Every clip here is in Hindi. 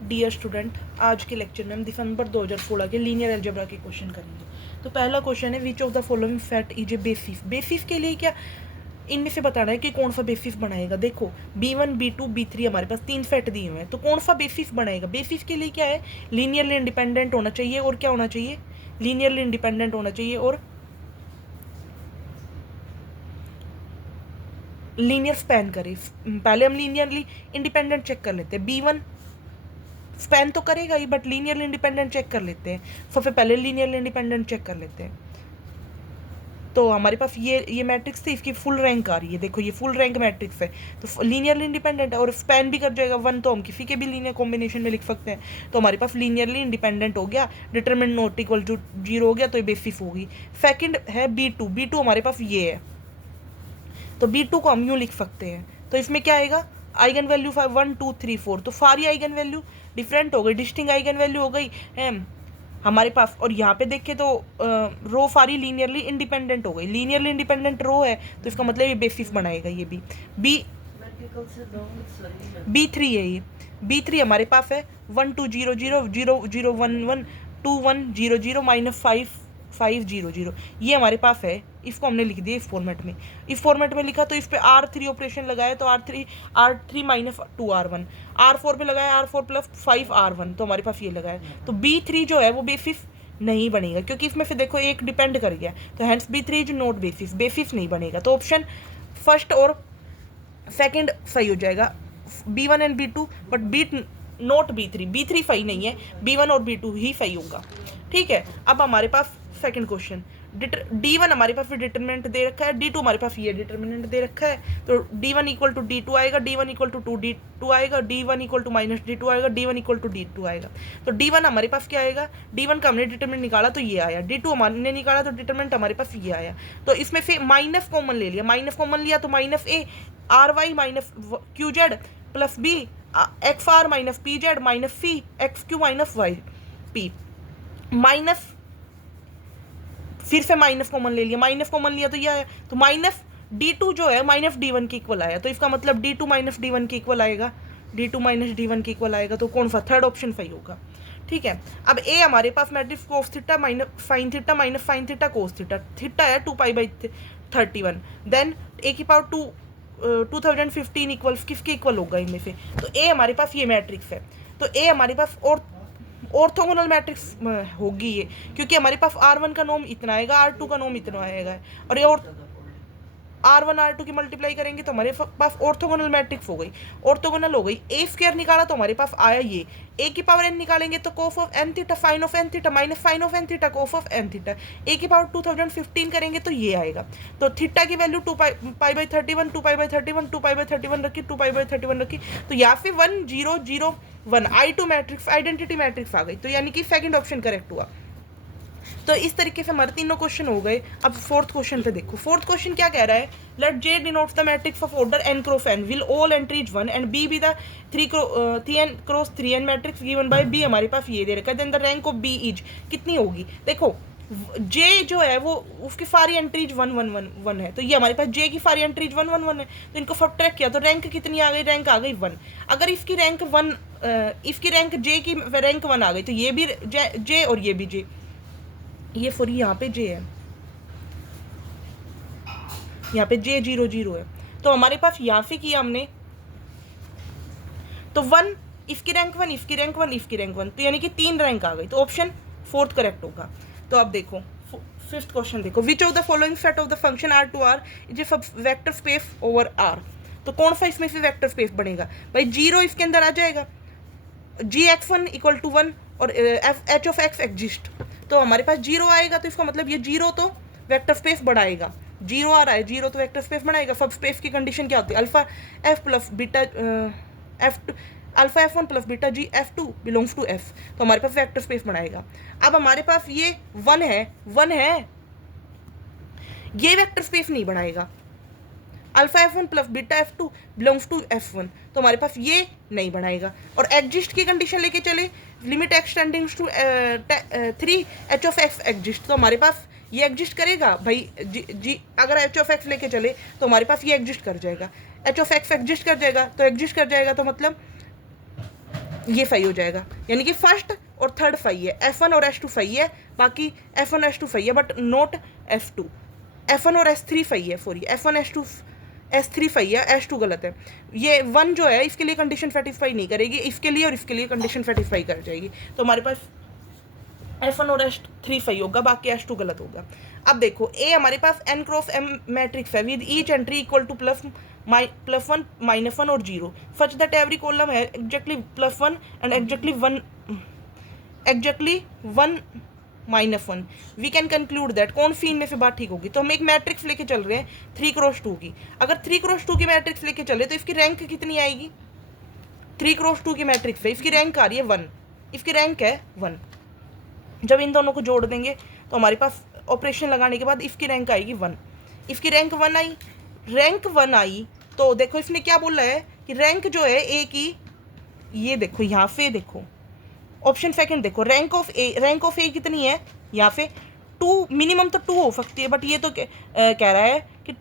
डियर स्टूडेंट, आज के लेक्चर में हम दिसंबर 2016 के लीनियर अलजेब्रा के क्वेश्चन करेंगे। तो पहला क्वेश्चन है विच of the following fact is a basis. Basis के लिए क्या इनमें से बताना है कि कौन सा बेसिस बनाएगा। देखो B1 B2 B3 हमारे पास 3 फैक्ट दिए हुए हैं, तो कौन सा बेसिस बनाएगा। बेसिस के लिए क्या है, लीनियरली इंडिपेंडेंट होना चाहिए और क्या होना चाहिए, लीनियरली इंडिपेंडेंट होना चाहिए और लीनियर स्पैन करे। पहले हम लीनियरली इंडिपेंडेंट चेक कर लेते हैं। B1 स्पैन तो करेगा ही, बट लीनियरली इंडिपेंडेंट चेक कर लेते हैं। सबसे पहले लीनियरली इंडिपेंडेंट चेक कर लेते हैं। तो हमारे पास ये मैट्रिक्स थी, इसकी फुल रैंक आ रही है। देखो ये फुल रैंक मैट्रिक्स है, तो लीनियरली इंडिपेंडेंट है और स्पैन भी कर जाएगा 1, तो हम किसी के भी लीनियर कॉम्बिनेशन में लिख सकते हैं। तो हमारे पास लीनियरली इंडिपेंडेंट हो गया, डिटरमिनेंट नॉट इक्वल टू 0 हो गया, तो ये बेसिस होगी। सेकंड है B2 हमारे पास ये है, तो B2 को हम यूँ लिख सकते हैं। तो इसमें क्या आएगा, आइगन वैल्यू 1 2 3 4, तो सारी आइगन वैल्यू डिफरेंट हो गई, डिस्टिंक्ट आइगन वैल्यू हो गई है हमारे पास। और यहाँ पे देखें तो रो सारी लीनियरली इंडिपेंडेंट हो गई। लीनियरली इंडिपेंडेंट रो है, तो इसका मतलब ये बेसिस बनाएगा। ये B3 है। ये B3 हमारे पास है 1 2 0 0 0 0 1 1 2 1 0 0 -5 5 0 0, ये हमारे पास है। इसको हमने लिख दिया इस फॉर्मेट में लिखा, तो इस पे R3 ऑपरेशन लगाया, तो R3 -2R1, R4 पे लगाया R4 + 5R1, तो हमारे पास ये लगाया। तो B3 जो है वो बेसिस नहीं बनेगा, क्योंकि इसमें से देखो एक डिपेंड कर गया, तो hence B3 is not basis नहीं बनेगा। तो ऑप्शन फर्स्ट और सेकंड सही हो जाएगा, B1 and B2, but not B3 सही नहीं है, B1 और B2 ही सही होगा। ठीक है, अब हमारे पास सेकंड क्वेश्चन, D1 हमारे पास फिर डिटरमिनेंट दे रखा है, D2 हमारे पास ये डिटरमिनेंट दे रखा है, तो D1 = D2 आएगा, D1 = 2D2 आएगा, D1 = -D2 आएगा, D1 = D2 आएगा। तो D1 हमारे पास क्या आएगा, D1 का हमने डिटरमिनेंट निकाला तो ये आया, D2 हमने निकाला तो डिटरमिनेंट हमारे पास ये आया। तो इसमें से माइनस कॉमन ले लिया, तो -A RY - QZ + B XR - PZ - C XQ - YP minus, फिर से माइनस कॉमन ले लिया, तो ये आया। तो -D2 जो है -D1 के इक्वल आया, तो इसका मतलब D2 - D1 के इक्वल आएगा, तो कौन सा, थर्ड ऑप्शन सही होगा। ठीक है, अब A हमारे पास matrix cos theta -sin theta -sin theta cos theta, theta है 2π/31, देन A⁴ 2015 इक्वल्स किसके इक्वल होगा इनमें से, तो A हमारे पास ये मैट्रिक्स है। तो A हमारे पास और ऑर्थोगोनल मैट्रिक्स होगी ये, क्योंकि हमारे पास R1 का नॉर्म इतना आएगा, R2 का नॉर्म इतना आएगा, और ये और R1 R2 की मल्टीप्लाई करेंगे तो हमारे पास ऑर्थोगोनल मैट्रिक्स हो गई, ऑर्थोगोनल हो गई। A² निकाला तो हमारे पास आया ये, A⁴n निकालेंगे तो cos of n theta sin of n theta - sin of n theta cos of n theta, A⁴ 2015 करेंगे तो ये आएगा। तो थीटा की वैल्यू 2π/31 2π/31 2π/31 रखी, 2π/31 रखी, तो यहाँ से 1 0 0 1 I2 मैट्रिक्स आइडेंटिटी मैट्रिक्स आ गई, तो यानी कि सेकंड ऑप्शन करेक्ट हुआ। तो इस तरीके से हमारे तीनों क्वेश्चन हो गए। अब फोर्थ क्वेश्चन पे देखो, फोर्थ क्वेश्चन क्या कह रहा है, let J denotes the matrix of order n cross n, will all entries 1 and B be the 3n cross 3n matrix given by B, हमारे पास ये दे रखा है, then the rank of B is कितनी होगी। देखो J जो है वो उसकी सारी एंट्रीज 1 1 1 1 है, तो ये हमारे पास J की सारी एंट्रीज 1 1 1 है, तो इनको सब्ट्रैक्ट किया तो रैंक कितनी आ गई, रैंक आ गई 1। अगर इसकी रैंक 1, इसकी रैंक J की रैंक 1 आ गई, तो ये भी J और ये भी J, ये सॉरी यहाँ पे J है, यहाँ पे J 0 0 है, तो हमारे पास यहाँ से किया हमने, तो 1 इसकी रैंक 1 इसकी रैंक 1 इसकी रैंक 1, तो यानी कि 3 रैंक आ गई, तो ऑप्शन फोर्थ करेक्ट होगा। तो अब देखो फिफ्थ क्वेश्चन देखो, विच of the following set of the function R2R is a vector space over R, तो कौन सा इसमें से वेक्टर स्पेस बनेगा भाई, 0 इसके अंदर आ जाएगा, Gx1 = 1 और h(x) एग्जिस्ट, तो हमारे पास 0 आएगा, तो इसका मतलब ये 0 तो वेक्टर स्पेस बढ़ाएगा, 0 आ रहा है, 0 तो वेक्टर स्पेस बनाएगा। सब स्पेस की कंडीशन क्या होती है, alpha f + beta f2 alpha f1 + beta g f2 belongs to f, तो हमारे पास वेक्टर स्पेस बनाएगा। अब हमारे पास ये 1 है, ये वेक्टर स्पेस नहीं बनाएगा, alpha f1 + beta f2 belongs to f1, तो हमारे पास ये नहीं बनाएगा। और एग्जिस्ट की कंडीशन लेके चले, limit x tending to 3 h(x) exist, तो हमारे पास ये एग्जिस्ट करेगा भाई, अगर h(x) लेके चले तो हमारे पास ये एग्जिस्ट कर जाएगा, h(x) एग्जिस्ट कर जाएगा, तो मतलब ये फाई हो जाएगा, यानी कि फर्स्ट और थर्ड फाई है, F1 और S2 फाई है, बाकी F1 S2 फाई है बट नॉट F2। F1 और S3 फाई है, sorry F1 S2 S3 phi है, S2 गलत है। ये 1 जो है इसके लिए कंडीशन सेटिस्फाई नहीं करेगी, इसके लिए और इसके लिए कंडीशन सेटिस्फाई कर जाएगी। तो हमारे पास F1 और S3 फाई होगा, बाकी S2 गलत होगा। अब देखो ए हमारे पास n क्रॉस m मैट्रिक्स है with each entry equal to +1 -1 और 0 सच दैट एवरी कॉलम है exactly +1 and exactly 1 -1। We can conclude that कौन सी इनमें से बात ठीक होगी। तो हम एक मैट्रिक्स लेके चल रहे हैं 3x2 की। अगर 3x2 की मैट्रिक्स लेके चले तो इसकी रैंक कितनी आएगी। 3x2 की मैट्रिक्स है, इसकी रैंक आ रही है 1, इसकी रैंक है 1। जब इन दोनों को जोड़ देंगे तो हमारे पास ऑपरेशन लगाने के बाद इसकी रैंक आएगी 1, इसकी रैंक 1 आई। रैंक 1 आई तो देखो इसने क्या बोला है कि रैंक जो है ए की, ये देखो यहाँ पे देखो ऑप्शन सेकंड देखो, रैंक ऑफ ए कितनी है यहाँ पे 2, मिनिमम तो 2 हो सकती है, बट ये तो कह रहा है कि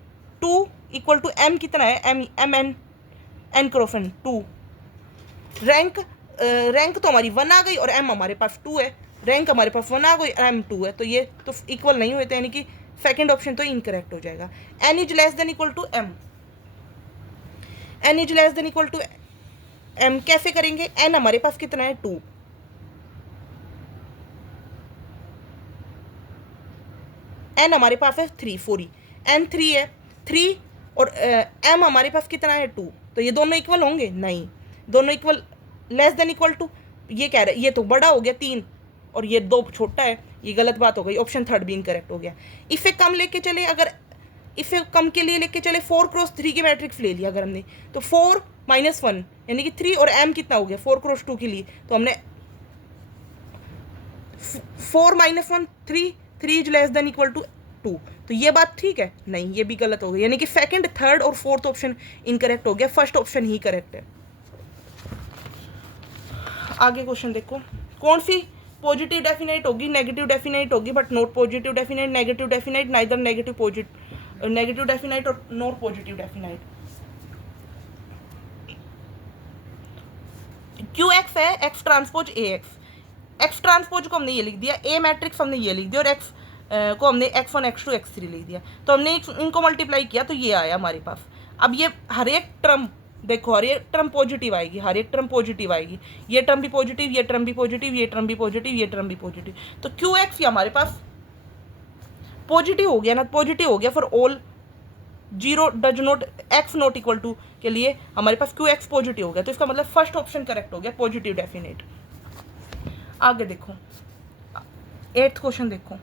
2 इक्वल टू m कितना है, m n cross n 2। Rank तो हमारी 1 आ गई और m हमारे पास 2 है, रैंक हमारे पास 1 आ गई और m 2 है, तो ये तो इक्वल नहीं हुए थे, यानी कि सेकेंड ऑप्शन तो इनकरेक्ट हो जाएगा। n is less than equal to m, n is less than equal to m कैसे करेंगे, n हमारे पास कितना है 2, n हमारे पास है 3, सॉरी n 3 है 3 और m हमारे पास कितना है 2, तो ये दोनों इक्वल होंगे, नहीं दोनों equal less than equal to, ये कह रहे ये तो बड़ा हो गया 3 और ये 2 छोटा है, ये गलत बात हो गई, ऑप्शन थर्ड भी इनकरेक्ट हो गया। इसे कम लेके चले, अगर इसे कम के लिए लेके चले 4x3 की मैट्रिक्स ले लिया अगर हमने, तो 4 -1 यानी कि 3 और m कितना हो गया 4x2 के लिए, तो हमने 4 -1 3 is less than equal to 2, तो ये बात ठीक है, नहीं ये भी गलत हो गई, यानी कि सेकंड थर्ड और फोर्थ ऑप्शन इनकरेक्ट हो गया, फर्स्ट ऑप्शन ही करेक्ट है। आगे क्वेश्चन देखो, कौन सी पॉजिटिव डेफिनेट होगी, नेगेटिव डेफिनेट होगी but not positive definite, negative definite neither negative definite और not positive definite. Q x है एक्स ट्रांसपोज ए एक्स ट्रांसपोज को हमने ये लिख दिया, ए मैट्रिक्स हमने ये लिख दिया और एक्स को हमने x1 x2 x3 लिख दिया, तो हमने इनको मल्टीप्लाई किया तो ये आया हमारे पास। अब ये हर एक टर्म देखो, हर एक टर्म पॉजिटिव आएगी, हर एक टर्म पॉजिटिव आएगी, ये टर्म भी पॉजिटिव, ये टर्म भी पॉजिटिव, ये टर्म भी पॉजिटिव, ये टर्म भी पॉजिटिव, तो क्यू एक्स हमारे पास पॉजिटिव हो गया ना, पॉजिटिव हो गया for all 0 does not x not equal to के लिए हमारे पास क्यू एक्स पॉजिटिव हो गया, तो इसका मतलब फर्स्ट ऑप्शन करेक्ट हो गया, पॉजिटिव डेफिनेट। आगे देखो 8th क्वेश्चन देखो,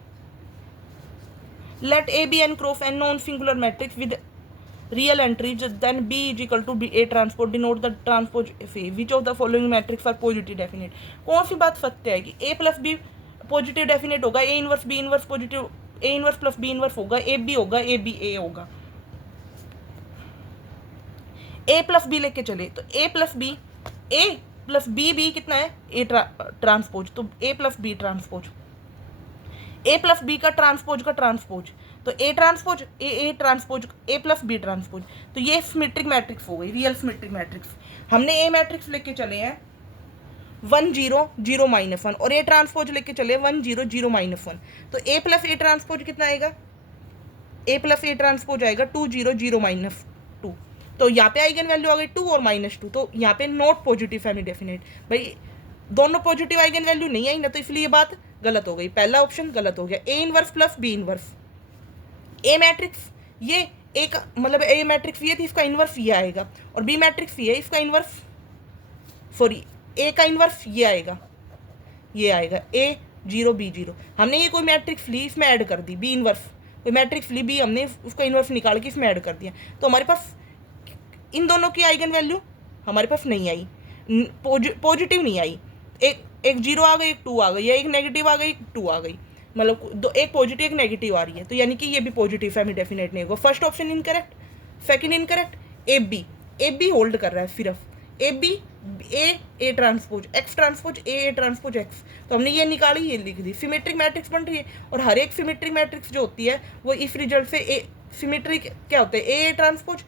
let A be n cross n non-singular matrix with real entries, then B is equal to B A transpose, denote the transpose of A. Which of the following matrix are positive definite? कौन सी बात सत्य आएगी, A plus b positive definite होगा, A inverse B inverse positive, A inverse plus B inverse होगा, A B होगा, A B A होगा। A प्लस बी लेके चले तो A प्लस बी भी कितना है A ट्रांसपोज, तो A plus b transpose, a plus b का ट्रांसपोज तो a transpose a transpose a plus b transpose, तो ये सिमेट्रिक मैट्रिक्स हो गई, रियल सिमेट्रिक मैट्रिक्स। हमने ए मैट्रिक्स लेके चले हैं 1 0 0 -1 और ए ट्रांसपोज लेके चले 1 0 0 -1, तो ए प्लस ए ट्रांसपोज कितना आएगा, ए प्लस ए ट्रांसपोज आएगा 2 0 0 -2, तो यहाँ पे आइगन वैल्यू आ गई 2 और -2, तो यहाँ पे नॉट पॉजिटिव सेमी डेफिनेट, भाई दोनों पॉजिटिव आइगन वैल्यू नहीं आई ना, तो इसलिए बात गलत हो गई, पहला ऑप्शन गलत हो गया। A inverse plus b inverse, a matrix ये एक मतलब ए मैट्रिक्स ये थी, इसका इनवर्स ये आएगा, और बी मैट्रिक्स ये इसका इनवर्स, सॉरी ए का इनवर्स ये आएगा ए 0 B 0, हमने ये कोई मैट्रिक्स ली इसमें ऐड कर दी, बी इनवर्स कोई मैट्रिक्स ली बी, हमने उसका इनवर्स निकाल के इसमें ऐड कर दिया, तो हमारे पास इन दोनों की आइगन वैल्यू हमारे पास नहीं आई, पॉजिटिव नहीं आई, एक 0 आ गई, एक 2 आ गई, या एक नेगेटिव आ गई, 2 आ गई, मतलब दो, एक पॉजिटिव एक नेगेटिव आ रही है, तो यानी कि ये भी पॉजिटिव सेमी डेफिनेट नहीं होगा, first option incorrect, second incorrect. A b hold कर रहा है सिर्फ, a b a transpose x transpose a transpose x, तो हमने ये निकाली, ये लिख दी, सिमेट्रिक मैट्रिक्स बन रही है, और हर एक सिमेट्रिक मैट्रिक्स जो होती है वो इस रिजल्ट से ए सिमेट्रिक क्या होता है, ए ट्रांसपोज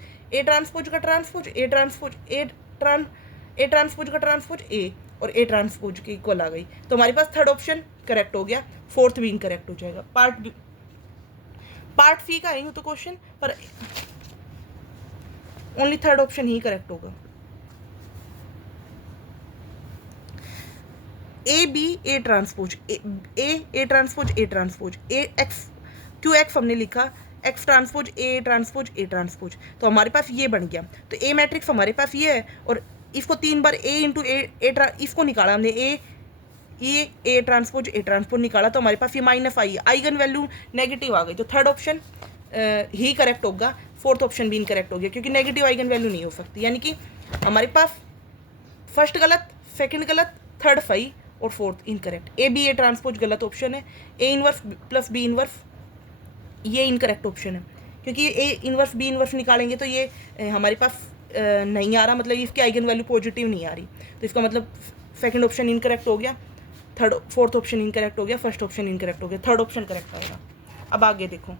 का ट्रांसपोज ए ट्रांसपोज का ट्रांसपोज ए और ए ट्रांसपोज के इक्वल आ गई। तो हमारे पास थर्ड ऑप्शन करेक्ट हो गया, फोर्थ भी इनकरेक्ट हो जाएगा। पार्ट सी का आएंगे तो क्वेश्चन पर ओनली थर्ड ऑप्शन ही करेक्ट होगा। A b a transpose a transpose a transpose A x q x हमने लिखा एक्स ट्रांसपोज ए ट्रांसपोज, तो हमारे पास ये बन गया। तो ए मैट्रिक्स हमारे पास ये है और इसको 3 बार ए इंटू इसको निकाला हमने ए ट्रांसपोज निकाला, तो हमारे पास ये माइनस आई, आइगन वैल्यू नेगेटिव आ गई। तो थर्ड ऑप्शन ही करेक्ट होगा, फोर्थ ऑप्शन भी इनकरेक्ट हो गया क्योंकि नेगेटिव आइगन वैल्यू नहीं हो सकती। यानी कि हमारे पास फर्स्ट गलत, सेकंड गलत, थर्ड सही और fourth incorrect. A b a transpose गलत ऑप्शन है, a inverse plus b inverse ये इनकरेक्ट ऑप्शन है क्योंकि ए इनवर्स बी इनवर्स निकालेंगे तो ये हमारे पास नहीं आ रहा, मतलब इसकी आइगन वैल्यू पॉजिटिव नहीं आ रही, तो इसका मतलब सेकंड ऑप्शन इनकरेक्ट हो गया, फोर्थ ऑप्शन इनकरेक्ट हो गया, फर्स्ट ऑप्शन इनकरेक्ट हो गया, थर्ड ऑप्शन करेक्ट आएगा। अब आगे देखो,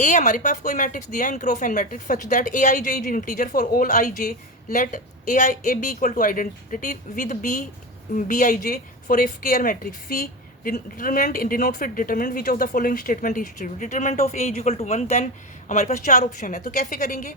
ए हमारे पास कोई मैट्रिक्स दिया इन क्रॉफ and matrix such that A I J is integer for all I J, let A B equal to identity with B I J for a square matrix C determinant denote fit determinant which of the following statement is true, determinant of A is equal to 1, then हमारे पास 4 ऑप्शन है। तो कैसे करेंगे,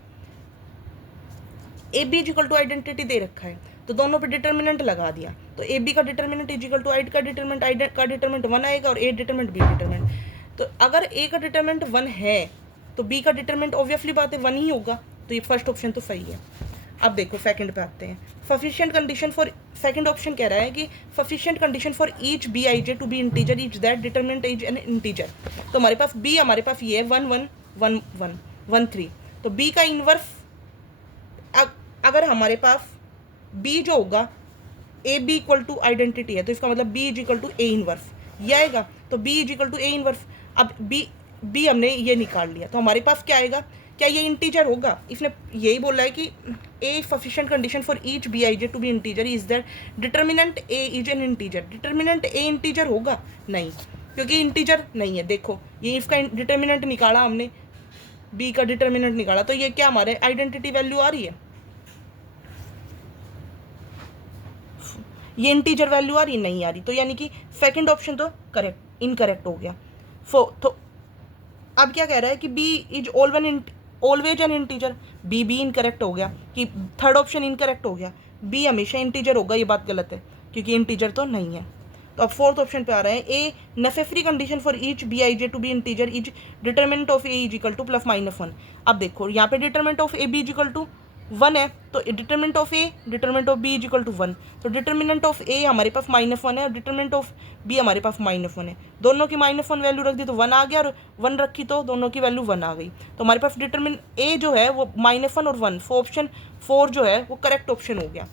A B is equal to identity दे रखा है तो दोनों पे डिटरमिनेंट लगा दिया, तो ए बी का डिटरमिनेंट इज इक्वल टू आइड का डिटरमिनेंट 1 आएगा और ए डिटरमिनेंट बी डिटरमिनेंट। तो अगर ए का डिटरमिनेंट 1 है तो बी का डिटरमिनेंट ऑब्वियसली बात है 1 ही होगा, तो ये फर्स्ट ऑप्शन तो सही है। अब देखो सेकंड पे आते हैं, sufficient condition for, second option कह रहा है कि sufficient condition for each B I J to be integer is that determinant is an integer. तो हमारे पास बी हमारे पास ये है 1 1 1 1 1 3, तो बी का इनवर्स अगर हमारे पास बी जो होगा a B equal to identity है तो इसका मतलब b is equal to a inverse ये आएगा, तो b is equal to a inverse. अब बी हमने ये निकाल लिया तो हमारे पास क्या आएगा, क्या ये इंटीजर होगा, इसने यही बोला है कि a sufficient condition for each B I J to be integer is that determinant A is an integer, determinant A integer होगा नहीं क्योंकि इंटीजर नहीं है। देखो ये इसका डिटरमिनेंट निकाला हमने, बी का डिटरमिनेंट निकाला, तो ये क्या हमारे आइडेंटिटी वैल्यू आ रही है, ये इंटीजर वैल्यू आ रही नहीं आ रही, तो यानी कि सेकंड ऑप्शन तो करेक्ट इनकरेक्ट हो गया। तो अब क्या कह रहा है कि b is always an integer, b incorrect हो गया कि थर्ड ऑप्शन इनकरेक्ट हो गया, बी हमेशा इंटीजर होगा, ये बात गलत है क्योंकि इंटीजर तो नहीं है। तो अब फोर्थ ऑप्शन पे आ रहा है, a necessary condition for each B I J to be integer is determinant of A is equal to plus minus 1। अब देखो यहाँ पे determinant of a B is equal to 1 है, तो determinant of a determinant of b is equal to 1, तो डिटरमिनेंट ऑफ ए हमारे पास -1 है और डिटरमिनेंट ऑफ बी हमारे पास -1 है, दोनों की -1 वैल्यू रख दी तो 1 आ गया और 1 रखी तो दोनों की वैल्यू 1 आ गई। तो हमारे पास डिटरमिन ए जो है वो -1 और 1, ऑप्शन 4 जो है वो करेक्ट ऑप्शन हो गया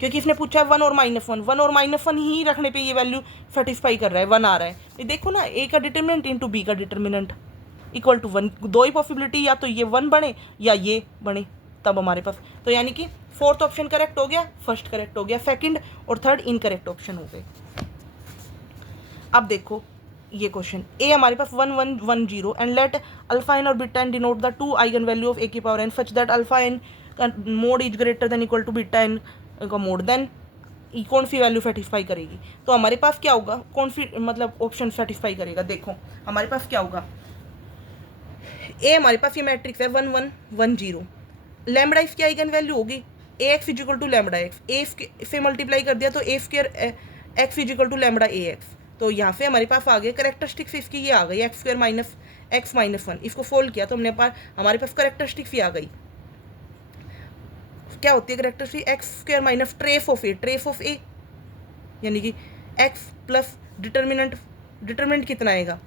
क्योंकि इसने पूछा है 1 और -1 ही रखने पे ये वैल्यू सेटिस्फाई कर रहा है, 1 आ रहा है। ये देखो ना, ए का डिटरमिनेंट इंटू बी का डिटरमिनेंट इक्वल टू 1, दो ही पॉसिबिलिटी, या तो ये 1 बने या ये बने, तब हमारे पास, तो यानी कि फोर्थ ऑप्शन करेक्ट हो गया, फर्स्ट करेक्ट हो गया, सेकंड और थर्ड इनकरेक्ट ऑप्शन हो गए। अब देखो ये क्वेश्चन, ए हमारे पास 1 1 1 0 एंड लेट अल्फा एन और beta N denote the two eigen value of A की power N such that alpha N का mod is greater than equal to beta N का मोड, देन कौन सी वैल्यू सेटिस्फाई करेगी। तो हमारे पास क्या होगा, कौन सी मतलब ऑप्शन सेटिस्फाई करेगा। देखो हमारे पास क्या होगा, ए हमारे पास ये मैट्रिक्स है 1 1 1 0, लैम्बडा इसकी आइगन वैल्यू होगी A x is equal to lambda x, A से मल्टीप्लाई कर दिया तो A square x is equal to lambda A x, तो यहाँ से हमारे पास आ गए कैरेक्टरिस्टिक्स इसकी ये आ गई x square minus x minus 1, इसको फोल्ड किया तो हमारे पास कैरेक्टरिस्टिक्स ये आ गई। क्या होती है characteristic, x square minus trace of A यानी कि एक्स प्लस डिटरमिनेंट कितना आएगा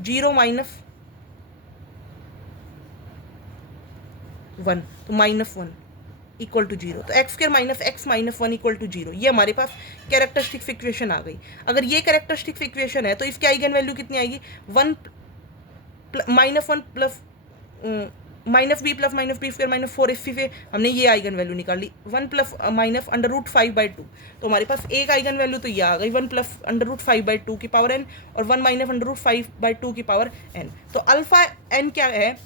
0 माइनस 1, तो -1 इक्वल टू 0, तो x square minus x minus 1 equal to 0, ये हमारे पास कैरेक्टरिस्टिक इक्वेशन आ गई। अगर ये कैरेक्टरिस्टिक इक्वेशन है तो इसकी आइगन वैल्यू कितनी आएगी, -1 plus -b plus -b square minus 4 इसी से हमने ये आइगन वैल्यू निकाली 1 प्लस माइनस √5/2, तो हमारे पास एक आइगन वैल्यू तो ये आ गई 1 प्लस √5/2 की पावर n और 1 माइनस √5/2 की पावर n। तो अल्फा n क्या है,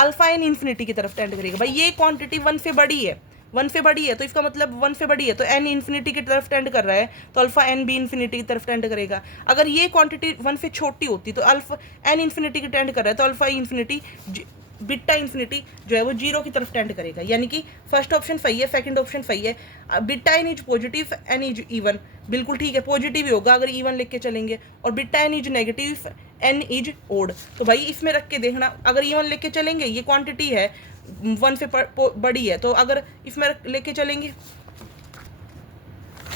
अल्फा एन इन्फिनिटी की तरफ टेंड करेगा। भाई ये क्वांटिटी 1 से बड़ी है, 1 से बड़ी है तो इसका मतलब 1 से बड़ी है तो एन इन्फिनिटी की तरफ टेंड कर रहा है, तो अल्फा एन भी इन्फिनिटी की तरफ टेंड करेगा। अगर ये क्वांटिटी 1 से छोटी होती तो अल्फा एन इन्फिनिटी की टेंड कर रहा है तो अल्फा इन्फिनिटी बीटा इन्फिनिटी जो है वो 0 की तरफ टेंड करेगा। यानी कि फर्स्ट ऑप्शन सही है, सेकंड ऑप्शन सही है। Beta n is positive, n is even, बिल्कुल ठीक है, पॉजिटिव ही होगा अगर इवन लेके चलेंगे। और beta n is negative, n is odd. तो भाई इसमें रख के देखना, अगर इवन लेके चलेंगे, ये क्वांटिटी है 1 से बड़ी है, तो अगर इसमें लेके चलेंगे,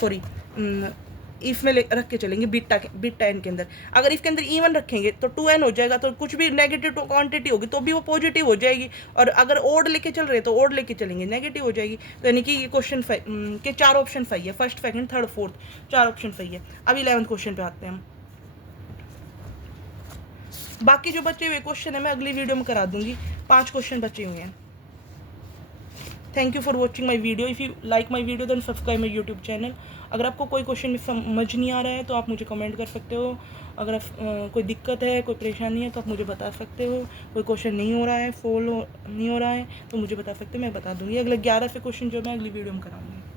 सॉरी इसमें रख के चलेंगे बीटा एन के अंदर, अगर इसके अंदर इवन रखेंगे तो 2n हो जाएगा, तो कुछ भी नेगेटिव क्वांटिटी होगी तो भी वो पॉजिटिव हो जाएगी। और अगर ओड लेके चल रहे तो ओड लेके चलेंगे नेगेटिव हो जाएगी। तो यानी कि ये क्वेश्चन के 4 ऑप्शन सही है, first second third fourth 4 option सही है। अब 11th क्वेश्चन पे आते हैं हम। बाकी जो बचे हुए क्वेश्चन है मैं अगली वीडियो में करा दूंगी, 5 क्वेश्चन बचे हुए हैं। Thank you for watching my video. If you like my video then subscribe my YouTube channel. अगर आपको कोई क्वेश्चन समझ नहीं आ रहा है तो आप मुझे कमेंट कर सकते हो। अगर आप कोई दिक्कत है, कोई परेशानी है तो आप मुझे बता सकते हो। कोई क्वेश्चन नहीं हो रहा है, नहीं हो रहा है तो मुझे बता सकते हो, मैं बता दूँगी। अगले 11 से क्वेश्चन जो मैं अगली वीडियो में कराऊँगी।